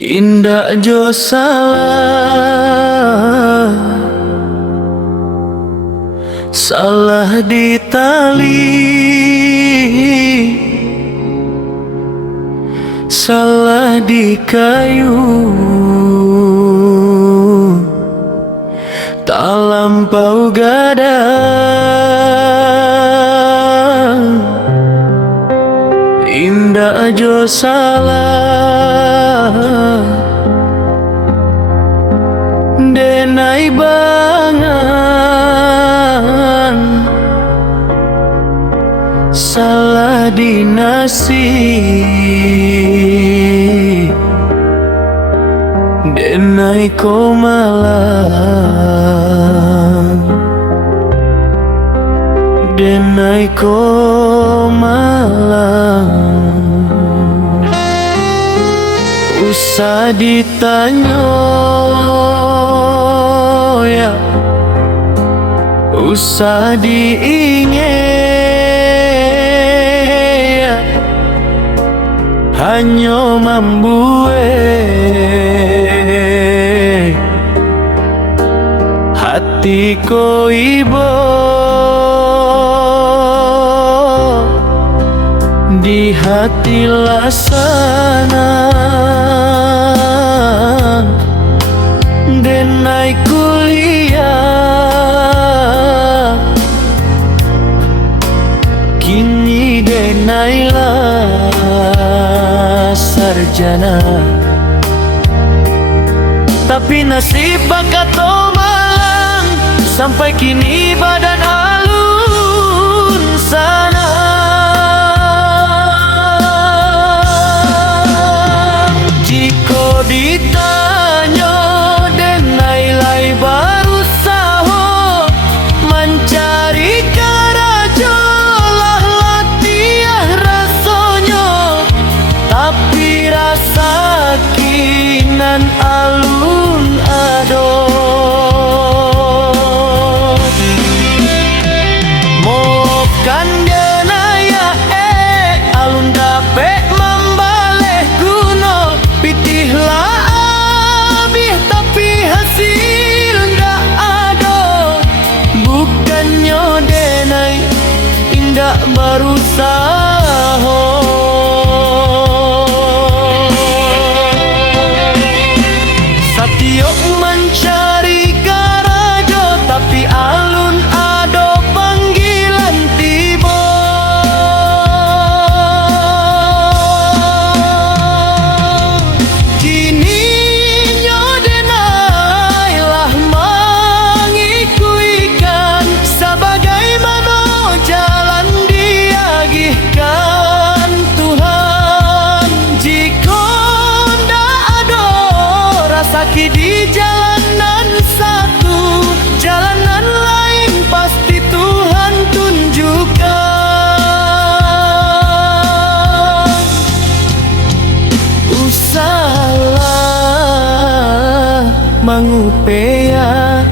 Indak jo salah di tali, salah di kayu, tak lampau gadang. Indak jo salah denai bangan, salah di nasi denai ko malang, denai ko malang. Usah ditanya ya, usah diingat, hanya membuat hatiku ibu di hati lasana denai kuliah, kini denai lah sarjana. Tapi nasib bakato malang, sampai kini badan alun sana. Jika ditanya denai lai berusaha mencari karajo lah latiah rasanya, tapi rasa kinan alun ado. Mokan denaya alun dapet membaleh guna, pitihlah abih tapi hasil ndak ada. Bukannya denai indak berusaha, Satio mencari karajo, tapi alun ada panggilan tiba. Kini nyo denai lah mengikuikan, sebagaimana jalan diagihkan Tuhan. Jika ndak ada rasa di jalanan satu, jalanan lain pasti Tuhan tunjukkan. Usahalah mengupaya,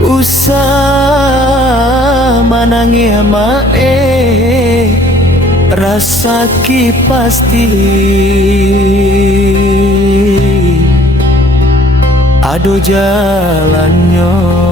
usah manangi mae, rasa ki pasti ado jalannya.